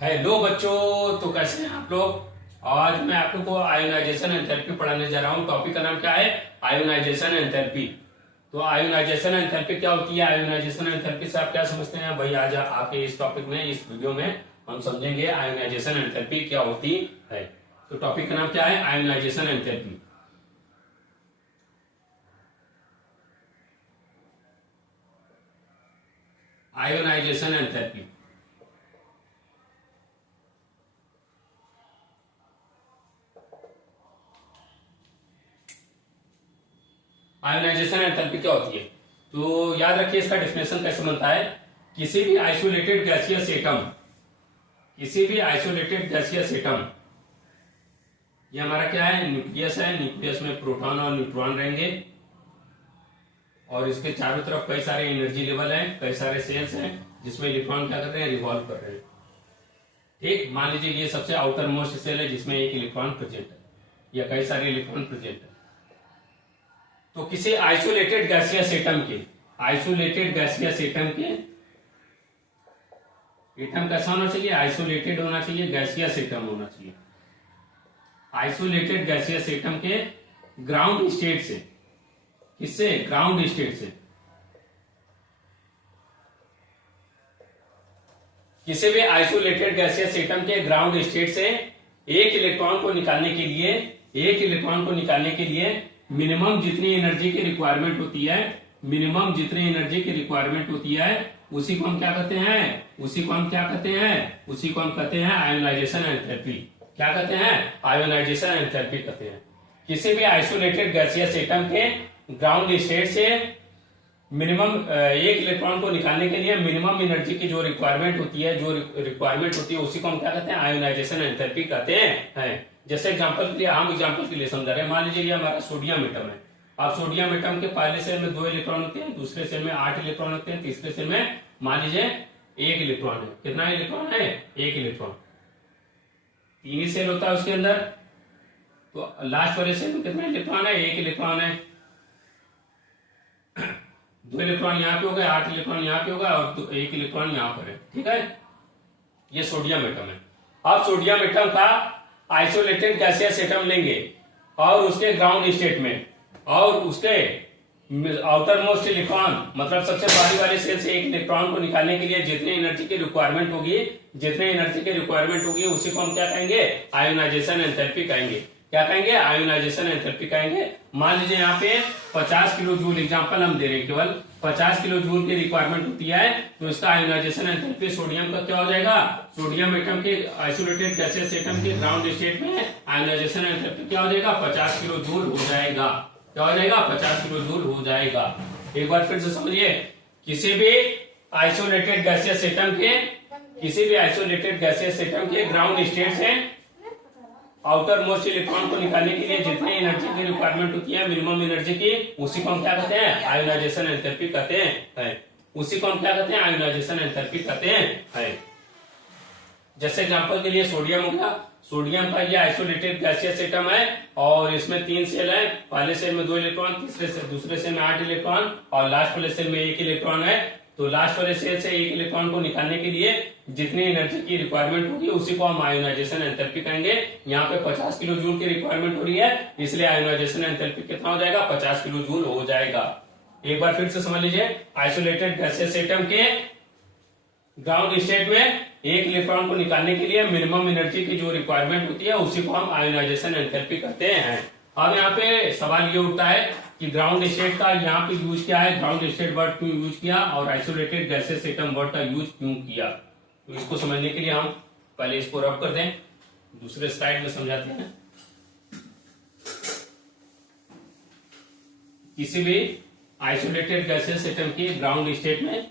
Hello बच्चों, तो कैसे हैं आप लोग। आज मैं आप लोग को आयोनाइजेशन एंथैल्पी पढ़ाने जा रहा हूँ। टॉपिक का नाम क्या है? Ionisation enthalpy. तो आयोनाइजेशन एंथैल्पी क्या होती है? आयोनाइजेशन एंथैल्पी से आप क्या समझते हैं भाई? आज आपके इस टॉपिक में, इस वीडियो में हम समझेंगे आयोनाइजेशन एंथैल्पी क्या होती है। तो टॉपिक का नाम क्या है? Ionisation enthalpy. Ionisation enthalpy ionisation enthalpy क्या होती है? तो याद रखिए, इसका डेफिनेशन कैसे बनता है। किसी भी आइसोलेटेड गैसियस एटम, किसी भी आइसोलेटेड गैसियस एटम, ये हमारा क्या है? न्यूक्लियस है। न्यूक्लियस में प्रोटॉन और न्यूट्रॉन रहेंगे और इसके चारों तरफ कई सारे एनर्जी लेवल हैं, कई सारे सेल्स हैं जिसमें इलेक्ट्रॉन क्या कर रहे हैं? रिवॉल्व कर रहे हैं। ठीक, मान लीजिए ये सबसे आउटर मोस्ट सेल है जिसमें एक इलेक्ट्रॉन प्रेजेंट है या कई सारे इलेक्ट्रॉन प्रेजेंट है। तो किसी आइसोलेटेड गैसियस एटम के, आइसोलेटेड गैसियस एटम के, एटम कैसा होना चाहिए? आइसोलेटेड होना चाहिए, गैसियस एटम होना चाहिए। आइसोलेटेड गैसियस एटम के ग्राउंड स्टेट से, किससे? ग्राउंड स्टेट से। किसी भी आइसोलेटेड गैसियस एटम के ग्राउंड स्टेट से एक इलेक्ट्रॉन को निकालने के लिए, एक इलेक्ट्रॉन को निकालने के लिए मिनिमम जितनी एनर्जी की रिक्वायरमेंट होती है, मिनिमम जितनी एनर्जी की रिक्वायरमेंट होती है, उसी को हम क्या कहते हैं? उसी को हम क्या कहते हैं? उसी को हम कहते हैं आयोनाइजेशन एंथैल्पी। क्या कहते हैं? आयोनाइजेशन एंथैल्पी कहते हैं। किसी भी आइसोलेटेड गैसियस एटम के ग्राउंड स्टेट से मिनिमम एक इलेक्ट्रॉन को निकालने के लिए मिनिमम एनर्जी की जो रिक्वायरमेंट होती है, उसी को हम क्या कहते हैं? आयोनाइजेशन एंथैल्पी कहते हैं। जैसे एग्जांपल के लिए, हम एग्जांपल के लिए समझा रहे हैं। मान लीजिए ये हमारा सोडियम एटम है। अब सोडियम एटम के पहले सेल में 2 इलेक्ट्रॉन होते हैं, दूसरे सेल में 8 इलेक्ट्रॉन होते हैं, तीसरे सेल में मान लीजिए 1 इलेक्ट्रॉन है। कितना इलेक्ट्रॉन है? 1 इलेक्ट्रॉन। 3 ही सेल होता है उसके अंदर। तो लास्ट वाले सेल में कितना इलेक्ट्रॉन है? 1 इलेक्ट्रॉन है। 2 इलेक्ट्रॉन यहाँ पे हो गए, 8 इलेक्ट्रॉन यहाँ पे होगा और 1 इलेक्ट्रॉन यहाँ पर है। ठीक है, ये सोडियम एटम है। अब सोडियम एटम का आइसोलेटेड गैसियस एटम लेंगे और उसके ग्राउंड स्टेट में और उसके आउटर मोस्ट इलेक्ट्रॉन, मतलब सबसे बाहरी वाले सेल से एक इलेक्ट्रॉन को निकालने के लिए जितनी एनर्जी की रिक्वायरमेंट होगी, जितनी एनर्जी की रिक्वायरमेंट होगी, उसी को हम क्या कहेंगे? आयोनाइजेशन एंथैल्पी कहेंगे। क्या कहेंगे? आयोनाइजेशन एंथैल्पी कहेंगे। मान लीजिए यहाँ पे 50 किलो जूल, एग्जांपल हम दे रहे हैं, केवल 50 किलो जूल की रिक्वायरमेंट होती है, तो इसका आयोनाइजेशन एंथैल्पी सोडियम का क्या हो जाएगा? सोडियम एटम के आइसोलेटेड गैसियस एटम के ग्राउंड स्टेट में आयोनाइजेशन एंथैल्पी क्या हो जाएगा? 50 किलो जूल हो जाएगा। क्या हो जाएगा? 50 किलो जूल हो जाएगा। एक बार फिर से समझिए, किसी भी आइसोलेटेड गैसियस एटम के, किसी भी आइसोलेटेड गैसियस एटम के ग्राउंड स्टेट से आउटर मोस्ट इलेक्ट्रॉन को निकालने के लिए जितनी एनर्जी की रिक्वायरमेंट होती है, मिनिमम एनर्जी की, उसी को हम क्या कहते हैं? आयोनाइजेशन एंथैल्पी कहते हैं। उसी को हम क्या कहते हैं? आयोनाइजेशन एंथैल्पी कहते हैं। जैसे एग्जांपल के लिए सोडियम हो गया। सोडियम का ये आइसोलेटेड गैसियस एटम है और इसमें 3 सेल है। पहले सेल में 2 इलेक्ट्रॉन, दूसरे सेल में 8 इलेक्ट्रॉन और लास्ट वाले सेल में 1 इलेक्ट्रॉन है। तो लास्ट वाले सेल से 1 इलेक्ट्रॉन को निकालने के लिए जितनी एनर्जी की रिक्वायरमेंट होगी, उसी को हम आयोनाइजेशन एंथैल्पी कहेंगे। यहाँ पे 50 किलो जूल की रिक्वायरमेंट हो रही है, इसलिए आयोनाइजेशन एंथैल्पी कितना हो जाएगा? 50 किलो जूल हो जाएगा। एक बार फिर से समझ लीजिए, आइसोलेटेड गैसियस एटम के ग्राउंड स्टेट में 1 इलेक्ट्रॉन को निकालने के लिए मिनिमम एनर्जी की जो रिक्वायरमेंट होती है, उसी को हम आयोनाइजेशन एंथैल्पी कहते हैं। अब यहाँ पे सवाल ये उठता है कि ग्राउंड स्टेट का यहाँ पे यूज क्या है? ग्राउंड स्टेट वर्ड क्यों यूज किया और आइसोलेटेड गैसियस एटम वर्ड का यूज क्यों किया? तो इसको समझने के लिए हम पहले इसको रब कर दें, दूसरे स्लाइड में समझाते हैं। किसी भी आइसोलेटेड गैसियस एटम की ग्राउंड स्टेट में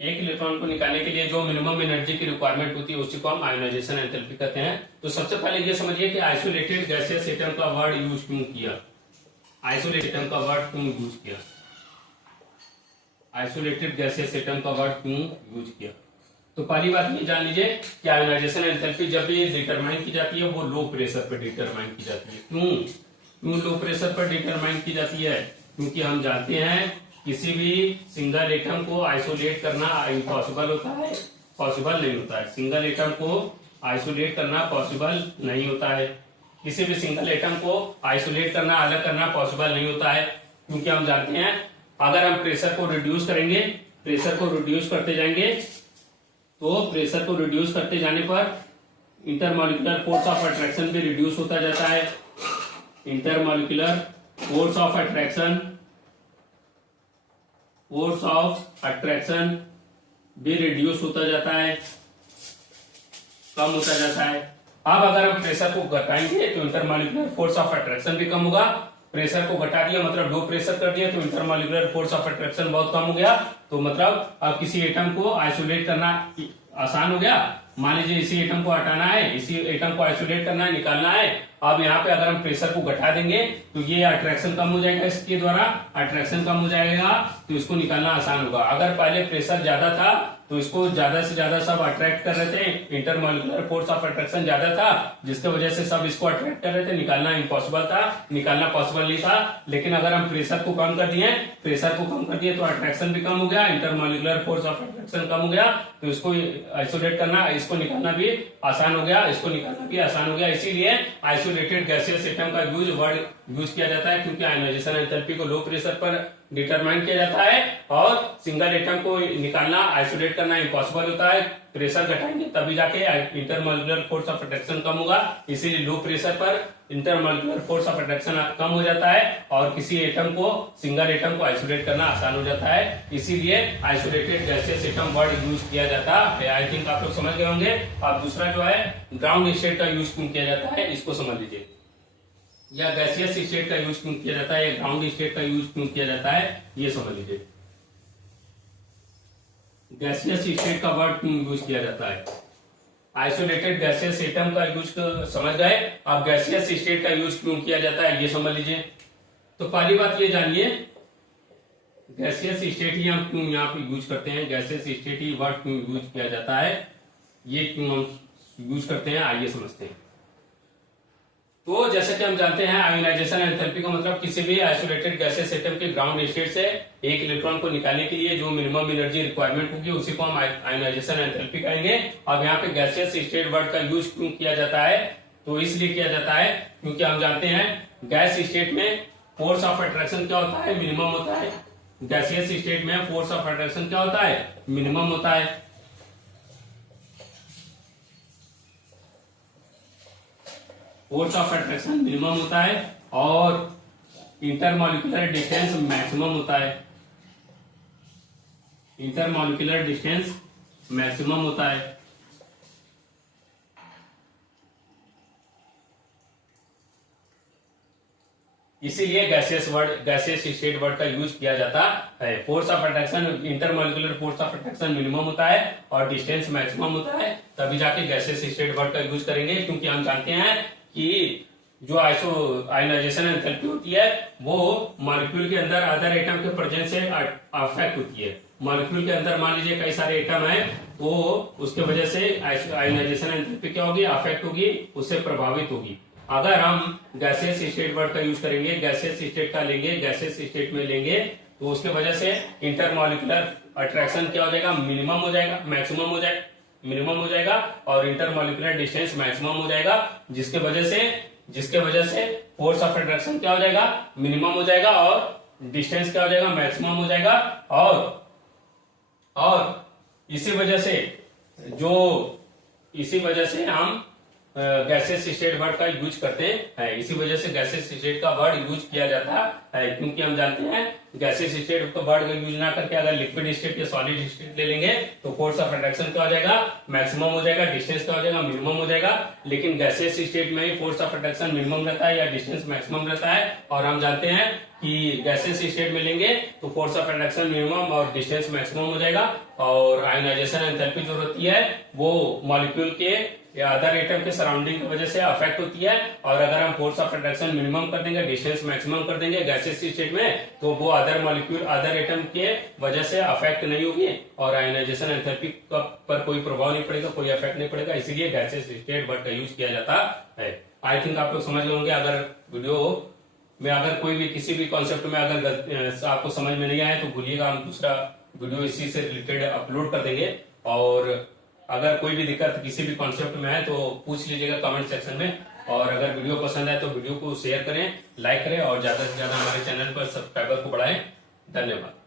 1 इलेक्ट्रॉन को निकालने के लिए जो मिनिमम एनर्जी की रिक्वायरमेंट होती है, उसी को हम आयोनाइजेशन एंथैल्पी कहते हैं। तो सबसे पहले ये समझिए कि आइसोलेटेड गैसियस एटम का वर्ड यूज क्यों किया? आइसोलेटेड एटम का वर्ड क्यों यूज किया? आइसोलेटेड गैसियस एटम का वर्ड क्यों यूज किया? तो पहली बात ये जान लीजिए कि आयोनाइजेशन एंथैल्पी जब ये डिटरमाइन की जाती है, वो लो प्रेशर पर डिटरमाइन की जाती है। क्यों लो प्रेशर पर डिटरमाइन की जाती है? क्योंकि हम जानते हैं किसी भी सिंगल एटम को आइसोलेट करना इम्पॉसिबल होता है, पॉसिबल नहीं होता है। सिंगल एटम को आइसोलेट करना पॉसिबल नहीं होता है। किसी भी सिंगल एटम को आइसोलेट करना, अलग करना पॉसिबल नहीं होता है, क्योंकि हम जानते हैं अगर हम प्रेशर को रिड्यूस करेंगे, प्रेशर को रिड्यूस करते जाएंगे, तो प्रेशर को रिड्यूस करते जाने पर इंटरमॉलिक्यूलर फोर्स ऑफ अट्रैक्शन भी रिड्यूस होता जाता है। Intermolecular force of attraction, force of attraction भी रिड्यूस होता जाता है, कम होता जाता है। अब अगर हम प्रेशर को घटाएंगे तो इंटरमॉलिक्यूलर फोर्स ऑफ अट्रैक्शन भी कम होगा। प्रेशर को घटा दिया मतलब लो प्रेशर कर दिया तो इंटरमॉलिक्यूलर फोर्स ऑफ अट्रैक्शन बहुत कम हो गया। तो मतलब अब किसी एटम को आइसोलेट करना आसान हो गया। मान लीजिए इसी एटम को हटाना है, इसी एटम को आइसोलेट करना है, निकालना है। अब यहाँ पे अगर हम प्रेशर को घटा देंगे तो ये अट्रैक्शन कम हो जाएगा, इसके द्वारा अट्रैक्शन कम हो जाएगा, तो इसको निकालना आसान होगा। अगर पहले प्रेशर ज्यादा था तो इसको ज्यादा से ज्यादा सब अट्रैक्ट कर रहे थे, इंटरमॉलिक्यूलर फोर्स ऑफ अट्रैक्शन ज्यादा था, जिसकी वजह से सब इसको अट्रैक्ट कर रहे थे। निकालना इम्पॉसिबल था, निकालना पॉसिबल नहीं था। लेकिन अगर हम प्रेशर को कम कर दिए, प्रेशर को कम कर दिए तो अट्रैक्शन भी कम हो गया, इंटरमॉलिक्यूलर फोर्स ऑफ अट्रैक्शन कम हो गया, तो इसको आइसोलेट करना, इसको निकालना भी आसान हो गया, इसको निकालना भी आसान हो गया। इसीलिए आइसोलेटेड गैसियस एटम का यूज किया जाता है, क्योंकि आयनाइजेशन एंथैल्पी को लो प्रेशर पर डिटरमाइन किया जाता है और सिंगल एटम को निकालना, आइसोलेट करना इम्पॉसिबल होता है। प्रेशर घटाएंगे तभी जाके इंटरमॉलिक्यूलर फोर्स ऑफ अट्रैक्शन कम होगा। इसीलिए लो प्रेशर पर इंटरमॉलिक्यूलर फोर्स ऑफ अट्रैक्शन कम हो जाता है और किसी एटम को, सिंगल एटम को आइसोलेट करना आसान हो जाता है। इसीलिए isolated gaseous atom word use किया जाता है। आई थिंक आप लोग समझ गए होंगे। अब दूसरा जो है ग्राउंड स्टेट का यूज क्यों किया जाता है, इसको समझ लीजिए। या गैसियस स्टेट का यूज क्यों किया जाता है, या ग्राउंड स्टेट का यूज क्यों किया जाता है, ये समझ लीजिए। गैसियस स्टेट का वर्ड क्यों यूज किया जाता है। आइसोलेटेड गैसियस एटम का यूज समझ गए। अब गैसियस स्टेट का यूज क्यों किया जाता है, ये समझ लीजिए। तो पहली बात ये जानिए, गैसियस स्टेट ही हम क्यों यहाँ पे यूज करते हैं, गैसियस स्टेट ही वर्ड क्यों यूज किया जाता है, ये क्यों हम यूज करते हैं, आइए समझते हैं। तो जैसे कि हम जानते हैं आयोनाइजेशन एंथैल्पी का मतलब किसी भी आइसोलेटेड गैसियस एटम के ग्राउंड स्टेट से एक इलेक्ट्रॉन को निकालने के लिए जो मिनिमम एनर्जी रिक्वायरमेंट होगी उसी को हम आयोनाइजेशन एंथैल्पी कहेंगे। अब यहाँ पे गैसियस स्टेट वर्ड का यूज क्यों किया जाता है, तो इसलिए किया जाता है क्योंकि हम जानते हैं गैस स्टेट में फोर्स ऑफ अट्रैक्शन क्या होता है, मिनिमम होता है। गैसियस स्टेट में फोर्स ऑफ अट्रैक्शन क्या होता है, मिनिमम होता है। फोर्स ऑफ अट्रैक्शन मिनिमम होता है और इंटरमॉलिक्यूलर डिस्टेंस मैक्सिमम होता है। इंटरमॉलिक्यूलर डिस्टेंस मैक्सिमम होता है। इसीलिए गैसियस स्टेट वर्ड का यूज किया जाता है। Force of attraction, intermolecular force of attraction minimum होता है और डिस्टेंस मैक्सिमम होता है, तभी जाके गैसियस स्टेट वर्ड का यूज करेंगे। क्योंकि हम जानते हैं कि जो आयोनाइजेशन एंथैल्पी होती है वो मॉलिक्यूल के अंदर अदर एटम के प्रेजेंस से अफेक्ट होती है। मॉलिक्यूल के अंदर मान लीजिए कई सारे एटम है, तो उसके वजह से आयोनाइजेशन एंथैल्पी क्या होगी, अफेक्ट होगी, उससे प्रभावित होगी। अगर हम गैसियस स्टेट वर्ड का यूज करेंगे, गैसियस स्टेट का लेंगे, गैसियस स्टेट में लेंगे, तो उसके वजह से इंटरमॉलिक्यूलर अट्रैक्शन क्या हो जाएगा, मिनिमम हो जाएगा, मैक्सिमम हो जाएगा, मिनिमम हो जाएगा और इंटरमॉलिक्यूलर डिस्टेंस मैक्सिमम हो जाएगा, जिसके वजह से फोर्स ऑफ अट्रैक्शन क्या हो जाएगा, मिनिमम हो जाएगा और डिस्टेंस क्या हो जाएगा, मैक्सिमम हो जाएगा। और इसी वजह से हम गैसियस स्टेट वर्ड का यूज करते हैं। इसी वजह से गैसियस स्टेट का वर्ड यूज किया जाता है, क्योंकि हम जानते हैं गैसियस स्टेट का वर्ड का यूज ना करके अगर लिक्विड स्टेट या सॉलिड स्टेट ले लेंगे तो फोर्स ऑफ अट्रैक्शन क्या हो जाएगा, मैक्सिमम हो जाएगा, डिस्टेंस क्या हो जाएगा, मिनिमम हो जाएगा। लेकिन गैसियस स्टेट में ही फोर्स ऑफ अट्रैक्शन मिनिमम रहता है या डिस्टेंस मैक्सिमम रहता है। और हम जानते हैं कि गैसियस स्टेट में लेंगे तो फोर्स ऑफ अट्रैक्शन मिनिमम और डिस्टेंस मैक्सिमम हो जाएगा और आयोनाइजेशन एंथैल्पी जो होती है वो मॉलिक्यूल के या अदर एटम के सराउंडिंग की वजह से अफेक्ट होती है। और अगर हम फोर्स ऑफ अट्रैक्शन मिनिमम कर देंगे, डिस्टेंस मैक्सिमम कर देंगे गैसियस स्टेट में, तो वो अदर मॉलिक्यूल, अदर एटम के वजह से अफेक्ट नहीं होगी और आयोनाइजेशन एंथैल्पी पर कोई प्रभाव नहीं पड़ेगा, कोई अफेक्ट नहीं पड़ेगा। इसीलिए गैसियस स्टेट वर्ड का यूज किया जाता है। आई थिंक आप लोग समझ गए होंगे। अगर वीडियो में अगर कोई भी किसी भी कॉन्सेप्ट में अगर आपको समझ में नहीं आए तो भूलिएगा, हम दूसरा वीडियो इसी से रिलेटेड अपलोड कर देंगे। और अगर कोई भी दिक्कत किसी भी कॉन्सेप्ट में है तो पूछ लीजिएगा कमेंट सेक्शन में। और अगर वीडियो पसंद आए तो वीडियो को शेयर करें, लाइक करें और ज्यादा से ज्यादा हमारे चैनल पर सब्सक्राइबर को बढ़ाएं। धन्यवाद।